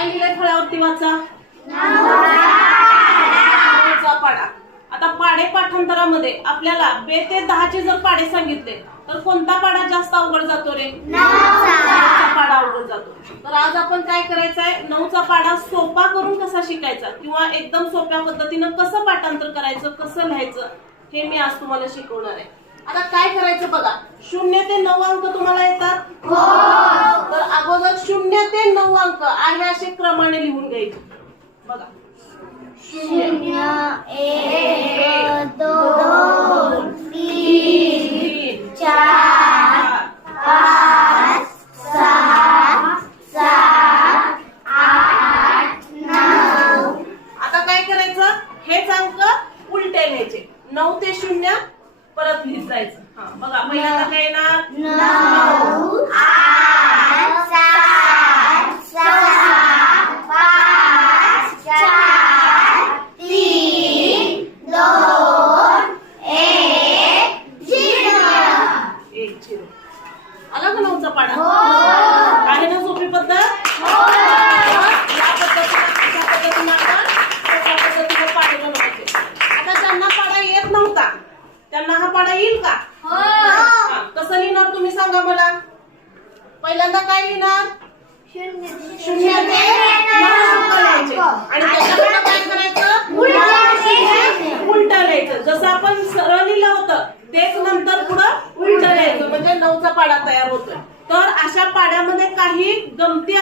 काय लिहिलंय फळ्यावरती वाचा? नऊचा पाढा. आता पाढे पाठांतरामध्ये आपल्याला 2 ते 10चे जर पाढे सांगितले तर कोणता पाढा जास्त अवघड जातो रे? 9चा पाढा अवघड जातो. तर आज आपण काय करायचं आहे, 9चा पाढा सोपा करून कसा शिकायचा किंवा एकदम सोप्या पद्धतीनं कसं पाठांतर करायचं, कसं लिहायचं हे मी आज तुम्हाला शिकवणार आहे. आता काय करायचं बघा, 0 ते 9 अंक तुम्हाला येतात? तर अगोदर 0 ते 9 अंक आहे असे क्रमाने लिहून घ्यायचे. बघा 0 1 2 3 4 5 6 7 8 9. आता काय करायचं, हेच अंक उलटे लिहायचे. 9 ते 0 परत लिहित जायचं. हा बघा, पहिल्यांदा काय येणार? 9 8 7 6 5 4 3 2 1 0. आला का 9चा पाढा? आहे ना सोपी पद्धत? या पद्धतीने आपण सोप्या पद्धतीने पाढे बनवायचे. आता ज्यांना पाढा येत नव्हता त्यांना हा पाढा येईल का? हा, कसं लिहिणार तुम्ही सांगा मला? पहिल्यांदा काय लिहिणार? 0 ते 9 अंक लिहायचे आणि त्याच्याकडे काय करायचं? उलट लिहायचं. जसं आपण सरळ लिहिलं होतं तेच नंतर पुढं उलट लिहायचं, म्हणजे 9चा पाढा तयार होतोय. तर अशा पाढ्यामध्ये काही गमती